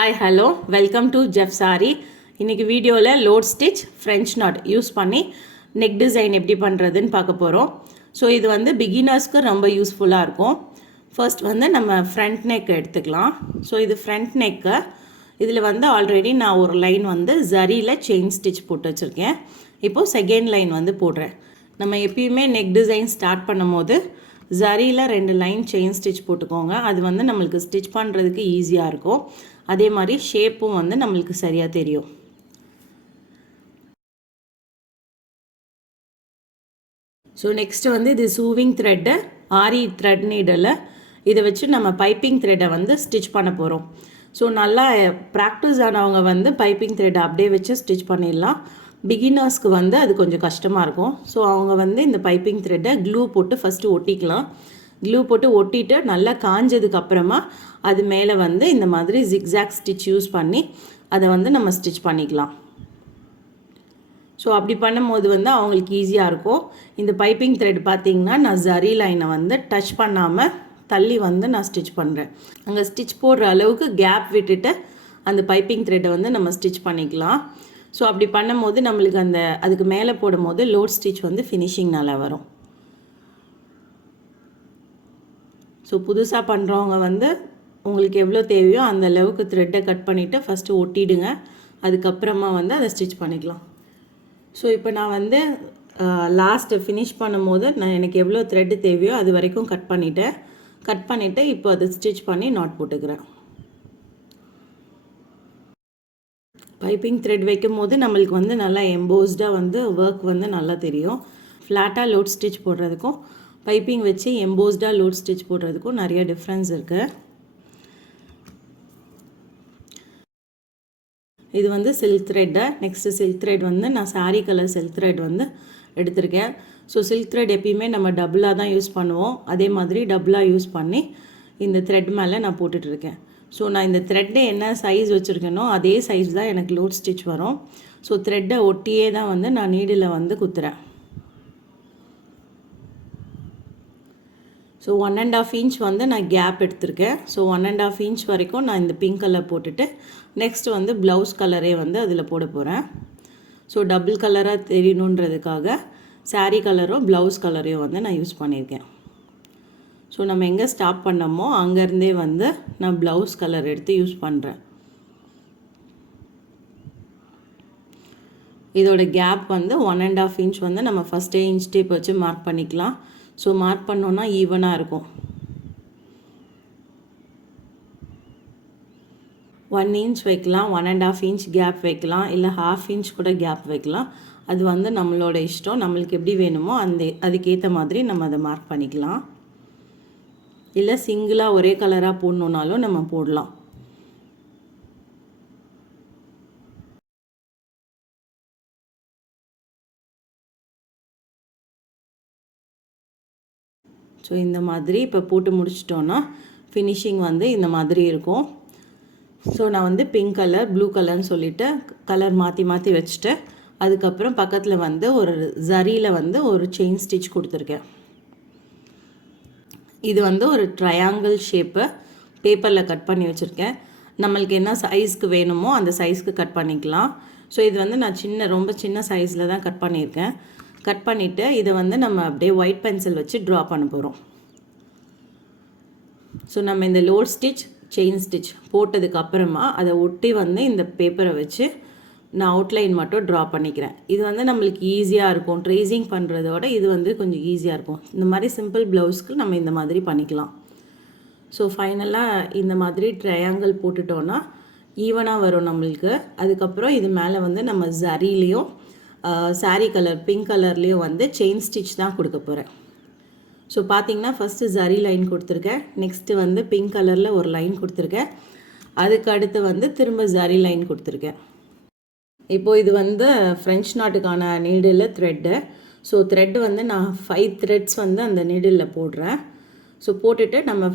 Hi, hello, welcome to JEF'S Aari. இன்னைக்கு வீடியோவில் load stitch French not use பண்ணி neck design எப்படி பண்ணுறதுன்னு பார்க்க போகிறோம். ஸோ இது வந்து பிகினர்ஸ்க்கு ரொம்ப யூஸ்ஃபுல்லாக இருக்கும். ஃபர்ஸ்ட் வந்து நம்ம ஃப்ரண்ட் நெக் எடுத்துக்கலாம். ஸோ இது ஃப்ரண்ட் நெக்கு. இதில் வந்து ஆல்ரெடி நான் ஒரு லைன் வந்து ஜரியில் செயின் ஸ்டிச் போட்டு வச்சுருக்கேன். இப்போது செகண்ட் லைன் வந்து போடுறேன். நம்ம எப்பயுமே நெக் டிசைன் ஸ்டார்ட் பண்ணும் போது ஜரியில் 2 லைன் செயின் ஸ்டிச் போட்டுக்கோங்க. அது வந்து நம்மளுக்கு ஸ்டிச் பண்ணுறதுக்கு ஈஸியாக இருக்கும். அதே மாதிரி ஷேப்பும் வந்து நம்மளுக்கு சரியாக தெரியும். ஸோ நெக்ஸ்ட்டு வந்து இது சூவிங் த்ரெட்டு ஆரி த்ரெட் நீடில் இதை வச்சு நம்ம பைப்பிங் த்ரெட்டை வந்து ஸ்டிச் பண்ண போகிறோம். ஸோ நல்லா ப்ராக்டிஸ் ஆனவங்க வந்து பைப்பிங் த்ரெட்டை அப்படியே வச்சு ஸ்டிச் பண்ணிடலாம். பிகினர்ஸ்க்கு வந்து அது கொஞ்சம் கஷ்டமாக இருக்கும். ஸோ அவங்க வந்து இந்த பைப்பிங் த்ரெட்டை க்ளூ போட்டு ஃபஸ்ட்டு ஒட்டிக்கலாம். க்ளூ போட்டு ஒட்டிட்டு நல்லா காஞ்சதுக்கப்புறமா அது மேலே வந்து இந்த மாதிரி ஜிக்ஸாக் ஸ்டிச் யூஸ் பண்ணி அதை வந்து நம்ம ஸ்டிச் பண்ணிக்கலாம். ஸோ அப்படி பண்ணும்போது வந்து அவங்களுக்கு ஈஸியாக இருக்கும். இந்த பைப்பிங் த்ரெட் பார்த்திங்கன்னா நான் ஜரி லைனை வந்து டச் பண்ணாமல் தள்ளி வந்து நான் ஸ்டிச் பண்ணுறேன். அங்கே ஸ்டிச் போடுற அளவுக்கு கேப் விட்டுட்டு அந்த பைப்பிங் த்ரெட்டை வந்து நம்ம ஸ்டிச் பண்ணிக்கலாம். ஸோ அப்படி பண்ணும்போது நம்மளுக்கு அந்த அதுக்கு மேலே போடும் போது லோட் ஸ்டிச் வந்து ஃபினிஷிங் நல்லா வரும். ஸோ புதுசாக பண்ணுறவங்க வந்து உங்களுக்கு எவ்வளோ தேவையோ அந்த அளவுக்கு த்ரெட்டை கட் பண்ணிவிட்டு ஃபஸ்ட்டு ஒட்டிடுங்க. அதுக்கப்புறமா வந்து அதை ஸ்டிச் பண்ணிக்கலாம். ஸோ இப்போ நான் வந்து லாஸ்ட்டு ஃபினிஷ் பண்ணும்போது எனக்கு எவ்வளோ த்ரெட்டு தேவையோ அது வரைக்கும் கட் பண்ணிவிட்டு இப்போ அதை ஸ்டிச் பண்ணி நாட் போட்டுக்கிறேன். பைப்பிங் த்ரெட் வைக்கும் போது நம்மளுக்கு வந்து நல்லா எம்போஸ்டாக வந்து ஒர்க் வந்து நல்லா தெரியும். ஃப்ளாட்டாக லோட் ஸ்டிச் போடுறதுக்கும் பைப்பிங் வச்சு எம்போஸ்டாக லோட் ஸ்டிச் போடுறதுக்கும் நிறைய டிஃப்ரென்ஸ் இருக்குது. இது வந்து silk thread. Next silk thread வந்து நான் சாரீ கலர் சில்க் த்ரெட் வந்து எடுத்திருக்கேன். ஸோ சில்க் த்ரெட் எப்பயுமே நம்ம டபுளாக தான் யூஸ் பண்ணுவோம். அதே மாதிரி டபுளாக யூஸ் பண்ணி இந்த த்ரெட் மேலே நான் போட்டுட்ருக்கேன். ஸோ நான் இந்த த்ரெட்டை என்ன சைஸ் வச்சுருக்கேனோ அதே சைஸ் தான் எனக்கு லோட் ஸ்டிச் வரும். ஸோ த்ரெட்டை ஒட்டியே தான் வந்து நான் நீடில் வந்து குத்துறேன். ஸோ 1.5 இன்ச் வந்து நான் கேப் எடுத்திருக்கேன். ஸோ 1.5 இன்ச் வரைக்கும் நான் இந்த பிங்க் கலர் போட்டுட்டு நெக்ஸ்ட்டு வந்து ப்ளவுஸ் கலரே வந்து அதில் போட போகிறேன். ஸோ டபுள் கலராக தெரியணுன்றதுக்காக சாரீ கலரும் ப்ளவுஸ் கலரையும் வந்து நான் யூஸ் பண்ணியிருக்கேன். ஸோ நம்ம எங்கே ஸ்டாப் பண்ணமோ அங்கேருந்தே வந்து நான் ப்ளவுஸ் கலர் எடுத்து யூஸ் பண்ணுறேன். இதோட கேப் வந்து 1.5 இன்ச் வந்து நம்ம ஃபஸ்ட்டே இன்ச் டேப் வச்சு மார்க் பண்ணிக்கலாம். ஸோ மார்க் பண்ணோன்னா ஈவனாக இருக்கும். 1 இன்ச் வைக்கலாம், 1.5 இன்ச் கேப் வைக்கலாம், இல்லை 1/2 இன்ச் கூட கேப் வைக்கலாம். அது வந்து நம்மளோட இஷ்டம். நம்மளுக்கு எப்படி வேணுமோ அதுக்கேற்ற மாதிரி நம்ம அதை மார்க் பண்ணிக்கலாம். இல்லை சிங்கிளாக ஒரே கலராக போடணுன்னாலும் நம்ம போடலாம். ஸோ இந்த மாதிரி இப்போ போட்டு முடிச்சிட்டோன்னா ஃபினிஷிங் வந்து இந்த மாதிரி இருக்கும். ஸோ நான் வந்து பிங்க் கலர் ப்ளூ கலர்னு சொல்லிவிட்டு கலர் மாற்றி மாற்றி வச்சுட்டு அதுக்கப்புறம் பக்கத்தில் வந்து ஒரு ஜரியில் வந்து ஒரு செயின் ஸ்டிச் கொடுத்துருக்கேன். இது வந்து ஒரு ட்ரையாங்கிள் ஷேப்பு பேப்பரில் கட் பண்ணி வச்சுருக்கேன். நம்மளுக்கு என்ன சைஸ்க்கு வேணுமோ அந்த சைஸ்க்கு கட் பண்ணிக்கலாம். ஸோ இது வந்து நான் ரொம்ப சின்ன சைஸில் தான் கட் பண்ணியிருக்கேன். கட் பண்ணிவிட்டு இதை வந்து நம்ம அப்படியே ஒயிட் பென்சில் வச்சு ட்ரா பண்ண போகிறோம். ஸோ நம்ம இந்த லோட் ஸ்டிச் செயின் ஸ்டிச் போட்டதுக்கப்புறமா அதை ஒட்டி வந்து இந்த பேப்பரை வச்சு நான் அவுட்லைன் மட்டும் ட்ரா பண்ணிக்கிறேன். இது வந்து நம்மளுக்கு ஈஸியாக இருக்கும். ட்ரேசிங் பண்ணுறதோட இது வந்து கொஞ்சம் ஈஸியாக இருக்கும். இந்த மாதிரி சிம்பிள் ப்ளவுஸ்க்கு நம்ம இந்த மாதிரி பண்ணிக்கலாம். ஸோ ஃபைனலாக இந்த மாதிரி ட்ரையாங்கிள் போட்டுட்டோன்னா ஈவனாக வரும் நம்மளுக்கு. அதுக்கப்புறம் இது மேலே வந்து நம்ம ஜரிலையும் சாரீ கலர் பிங்க் கலர்லேயும் வந்து செயின் ஸ்டிச் தான் கொடுக்க போகிறேன். ஸோ பார்த்திங்கன்னா ஃபஸ்ட்டு ஜரி லைன் கொடுத்துருக்கேன். நெக்ஸ்ட்டு வந்து பிங்க் கலரில் ஒரு லைன் கொடுத்துருக்கேன். அதுக்கு அடுத்து வந்து திரும்ப ஜரி லைன் கொடுத்துருக்கேன். இப்போது இது வந்து ஃப்ரெஞ்ச் நாட்டுக்கான நீடில் த்ரெட்டு. ஸோ த்ரெட்டு வந்து நான் 5 த்ரெட்ஸ் வந்து அந்த நீடில் போடுறேன். ஸோ போட்டுட்டு நம்ம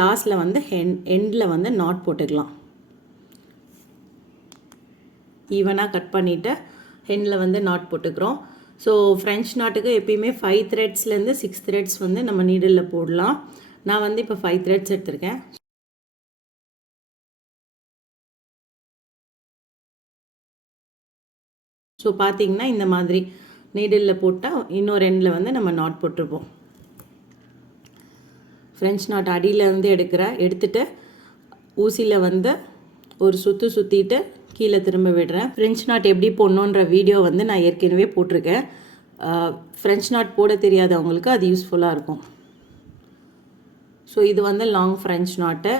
லாஸ்ட்டில் வந்து எண்டில் வந்து நாட் போட்டுக்கலாம். ஈவனாக கட் பண்ணிவிட்டு எண்டில் வந்து நாட் போட்டுக்கிறோம். ஸோ ஃப்ரெஞ்ச் நாட்டுக்கு எப்பயுமே 5 த்ரெட்ஸ்லேருந்து 6 த்ரெட்ஸ் வந்து நம்ம நீடில் போடலாம். நான் வந்து இப்போ 5 த்ரெட்ஸ் எடுத்திருக்கேன். ஸோ பார்த்தீங்கன்னா இந்த மாதிரி நீடிலில் போட்டால் இன்னொரு எண்டில் வந்து நம்ம நாட் போட்டிருப்போம். ஃப்ரெஞ்ச் நாட் அடியிலேருந்து எடுத்துட்டு ஊசியில் வந்து ஒரு சுற்றிட்டு கீழே திரும்ப விடுறேன். ஃப்ரெஞ்ச் நாட் எப்படி போடணுன்ற வீடியோ வந்து நான் ஏற்கனவே போட்டிருக்கேன். ஃப்ரெஞ்ச் நாட் போட தெரியாதவங்களுக்கு அது யூஸ்ஃபுல்லாக இருக்கும். ஸோ இது வந்து லாங் ஃப்ரெஞ்ச் நாட்டு.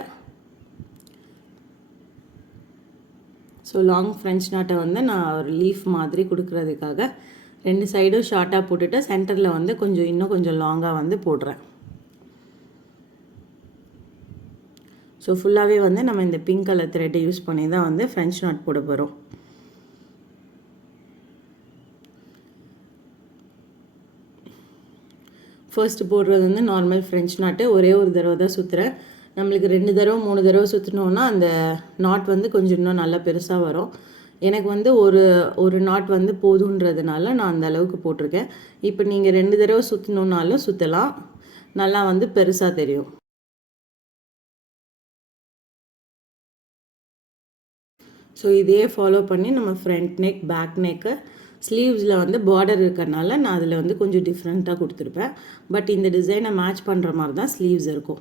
ஸோ லாங் ஃப்ரெஞ்ச் நாட்டை வந்து நான் ஒரு லீஃப் மாதிரி கொடுக்குறதுக்காக 2 சைடும் ஷார்ட்டாக போட்டுட்டு சென்டரில் வந்து இன்னும் கொஞ்சம் லாங்காக வந்து போடுறேன். ஸோ ஃபுல்லாகவே வந்து நம்ம இந்த பிங்க் கலர் த்ரெட்டை யூஸ் பண்ணி தான் வந்து ஃப்ரெஞ்ச் நாட் போட போகிறோம். ஃபர்ஸ்ட் போடுறது வந்து நார்மல் ஃப்ரெஞ்ச் நாட்டு. ஒரே ஒரு தடவை தான் சுற்றுறேன். நம்மளுக்கு 2 தடவை 3 தடவை சுற்றினோன்னா அந்த நாட் வந்து கொஞ்சம் இன்னும் நல்லா பெருசாக வரும். எனக்கு வந்து ஒரு நாட் வந்து போதுன்றதுனால நான் அந்த அளவுக்கு போட்டிருக்கேன். இப்போ நீங்கள் 2 தடவை சுற்றணுன்னாலும் சுற்றலாம், நல்லா வந்து பெருசாக தெரியும். ஸோ இதே ஃபாலோ பண்ணி நம்ம ஃப்ரண்ட் நெக், பேக் நெக்கு, ஸ்லீவ்ஸில் வந்து பார்டர் இருக்கிறனால நான் அதில் வந்து கொஞ்சம் டிஃப்ரெண்ட்டாக கொடுத்துருப்பேன். பட் இந்த டிசைனை மேட்ச் பண்ணுற மாதிரி தான் ஸ்லீவ்ஸ் இருக்கும்.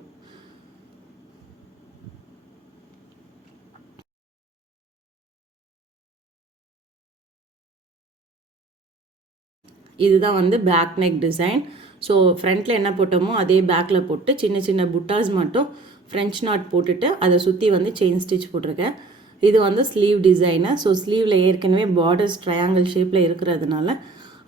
இதுதான் வந்து பேக் நெக் டிசைன். ஸோ ஃப்ரண்ட்டில் என்ன போட்டோமோ அதே பேக்கில் போட்டு சின்ன சின்ன புட்டாஸ் மட்டும் ஃப்ரெஞ்ச் நாட் போட்டுட்டு அதை சுற்றி வந்து செயின் ஸ்டிச் போட்டிருக்கேன். இது வந்து ஸ்லீவ் டிசைனு. ஸோ ஸ்லீவில் ஏற்கனவே பார்டர்ஸ் ட்ரையாங்கிள் ஷேப்பில் இருக்கிறதுனால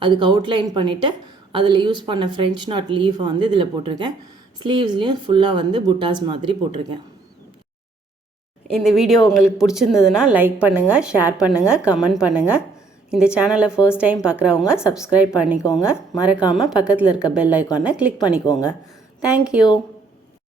அதுக்கு அவுட்லைன் பண்ணிவிட்டு அதில் யூஸ் பண்ண ஃப்ரெஞ்ச் நாட் லீஃபை வந்து இதில் போட்டிருக்கேன். ஸ்லீவ்ஸ்லேயும் ஃபுல்லாக வந்து புட்டாஸ் மாதிரி போட்டிருக்கேன். இந்த வீடியோ உங்களுக்கு பிடிச்சிருந்ததுன்னா லைக் பண்ணுங்கள், ஷேர் பண்ணுங்கள், கமெண்ட் பண்ணுங்கள். இந்த சேனலை ஃபர்ஸ்ட் டைம் பார்க்குறவங்க சப்ஸ்கிரைப் பண்ணிக்கோங்க. மறக்காமல் பக்கத்தில் இருக்க பெல் ஐக்கானை கிளிக் பண்ணிக்கோங்க. தேங்க்யூ.